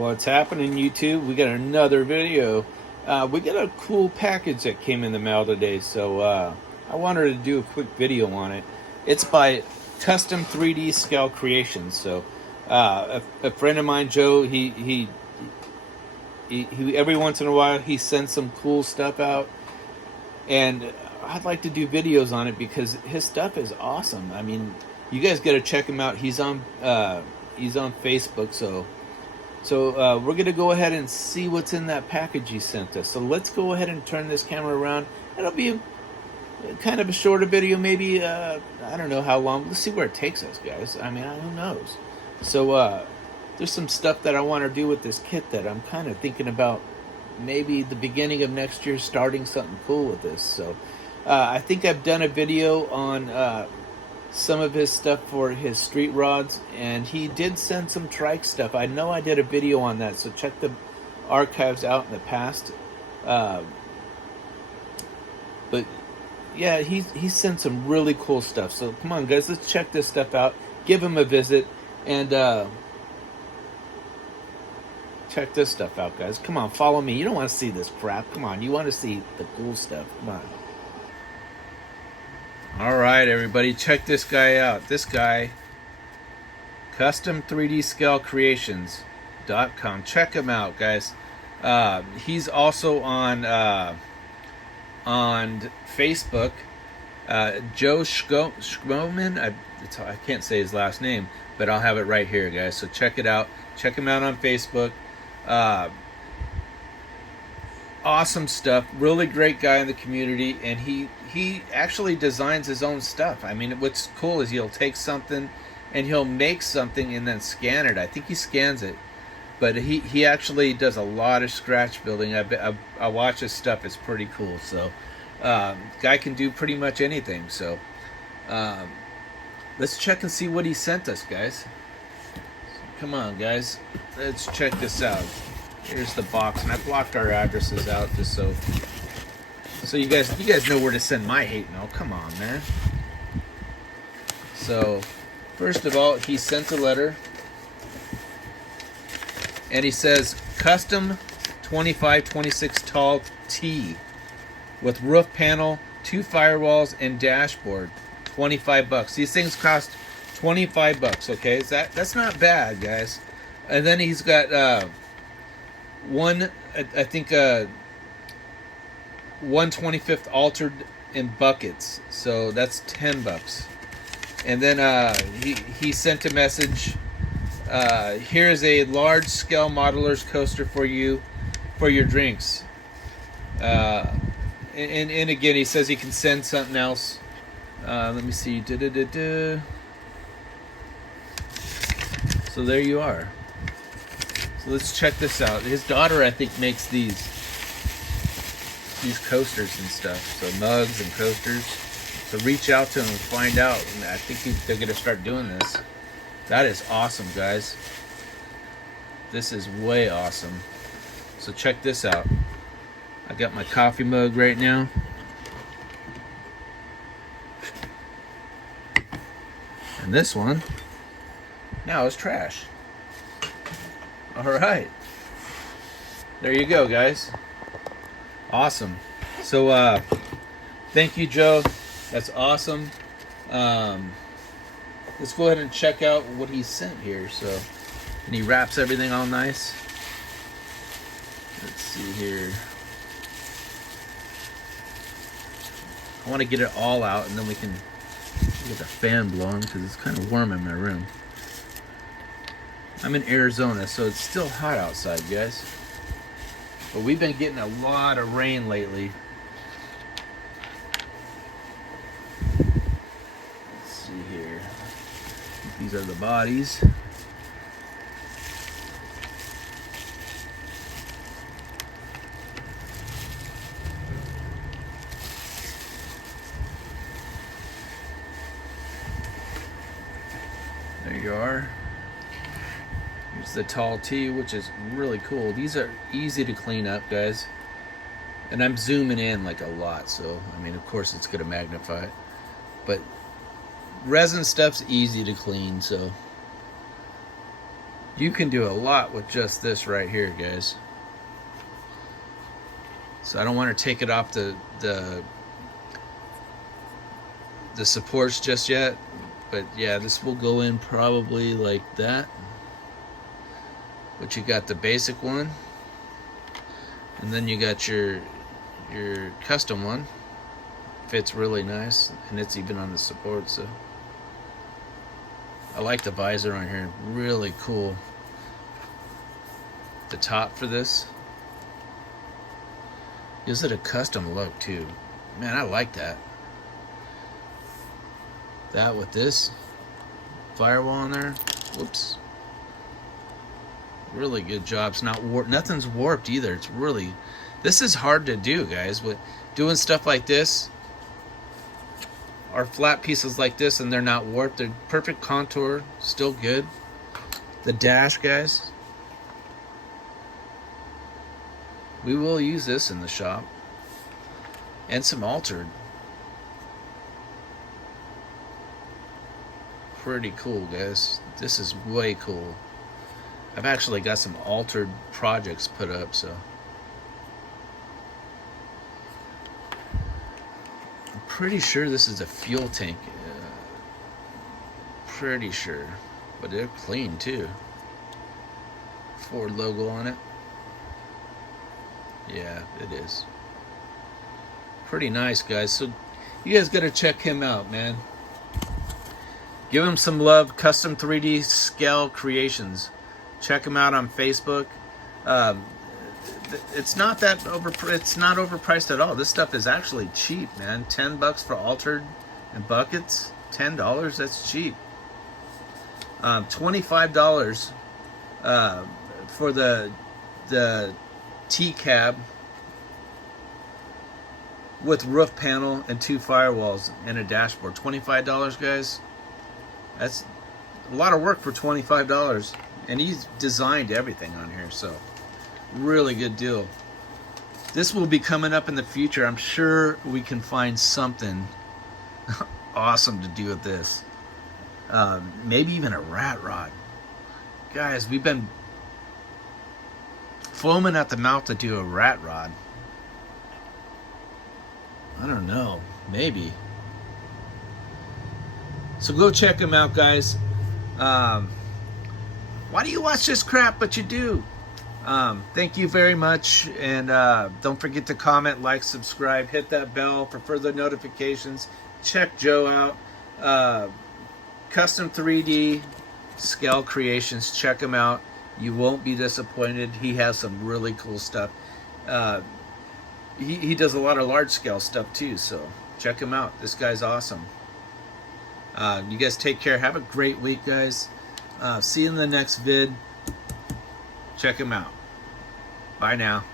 What's happening, YouTube? We got another video. We got a cool package that came in the mail today, so I wanted to do a quick video on it. It's by Custom 3D Scale Creations. So a friend of mine, Joe, he every once in a while he sends some cool stuff out, and I'd like to do videos on it because his stuff is awesome. I mean, you guys got to check him out. He's on Facebook, So we're going to go ahead and see what's in that package he sent us. So let's go ahead and turn this camera around. It'll be kind of a shorter video, maybe, I don't know how long. Let's see where it takes us, guys. I mean, who knows? So there's some stuff that I want to do with this kit that I'm kind of thinking about maybe the beginning of next year starting something cool with this. So I think I've done a video on some of his stuff for his street rods, and he did send some trike stuff. I know I did a video on that, so check the archives out in the past. But yeah, he sent some really cool stuff. So come on, guys, let's check this stuff out. Give him a visit and check this stuff out, guys. Come on, follow me. You don't want to see this crap. Come on, you want to see the cool stuff. Come on. All right, everybody, check this guy out. This guy, Custom 3D Scale Creations.com. Check him out, guys. He's also on Facebook. Joe Schmoman. I can't say his last name, but I'll have it right here, guys. So check it out. Check him out on Facebook. Awesome stuff. Really great guy in the community, and he actually designs his own stuff. I mean, what's cool is he'll take something and he'll make something and then scan it. I think he scans it, but he actually does a lot of scratch building. I watch his stuff. It's pretty cool. So guy can do pretty much anything. So let's check and see what he sent us, guys. Come on, guys, let's check this out. Here's the box, and I blocked our addresses out just so you guys know where to send my hate mail. Come on, man. So first of all, he sent a letter, and he says custom 25-26 tall T with roof panel, 2 firewalls, and dashboard. $25. These things cost $25. Okay, that's not bad, guys. And then he's got one, I think 1/25 altered in buckets, so that's $10. And then he sent a message. Here's a large scale modeler's coaster for you for your drinks. And again, he says he can send something else. Let me see. So there you are. So let's check this out. His daughter, I think, makes these coasters and stuff. So mugs and coasters. So reach out to him and find out. And I think they're going to start doing this. That is awesome, guys. This is way awesome. So check this out. I got my coffee mug right now. And this one now is trash. All right, there you go, guys. Awesome. So thank you, Joe. That's awesome. Let's go ahead and check out what he sent here. So, and he wraps everything all nice. Let's see here. I want to get it all out, and then we can get the fan blowing because it's kind of warm in my room. I'm in Arizona, so it's still hot outside, guys. But we've been getting a lot of rain lately. Let's see here. These are the bodies. There you are. Here's the tall T, which is really cool. These are easy to clean up, guys. And I'm zooming in like a lot, so I mean, of course it's gonna magnify it. But resin stuff's easy to clean, so You can do a lot with just this right here, guys. So I don't want to take it off the supports just yet, but yeah, this will go in probably like that. But you got the basic one, and then you got your custom one. Fits really nice, and it's even on the support. So I like the visor on here, really cool. The top for this gives it a custom look too. Man, I like that. That with this firewall in there, whoops. Really good job. It's not warped. Nothing's warped either. It's really, this is hard to do, guys. With doing stuff like this, or flat pieces like this, and they're not warped. They're perfect contour, still good. The dash, guys. We will use this in the shop, and some altered. Pretty cool, guys. This is way cool. I've actually got some altered projects put up, so I'm pretty sure this is a fuel tank. Pretty sure, but they're clean too. Ford logo on it. Yeah, it is. Pretty nice, guys. So you guys gotta check him out, man. Give him some love. Custom 3D Scale Creations. Check him out on Facebook. It's not that it's not overpriced at all. This stuff is actually cheap, man. $10 for altered and buckets. $10. That's cheap. $25 for the T-cab with roof panel and 2 firewalls and a dashboard. $25, guys. That's a lot of work for $25. And he's designed everything on here, so really good deal. This will be coming up in the future. I'm sure we can find something awesome to do with this. Maybe even a rat rod. Guys, we've been foaming at the mouth to do a rat rod. I don't know, maybe. So go check him out, guys. Why do you watch this crap? But you do. Thank you very much. And don't forget to comment, like, subscribe, hit that bell for further notifications. Check Joe out. Custom 3D Scale Creations. Check him out. You won't be disappointed. He has some really cool stuff. He does a lot of large scale stuff too. So check him out. This guy's awesome. You guys take care. Have a great week, guys. See you in the next vid. Check him out. Bye now.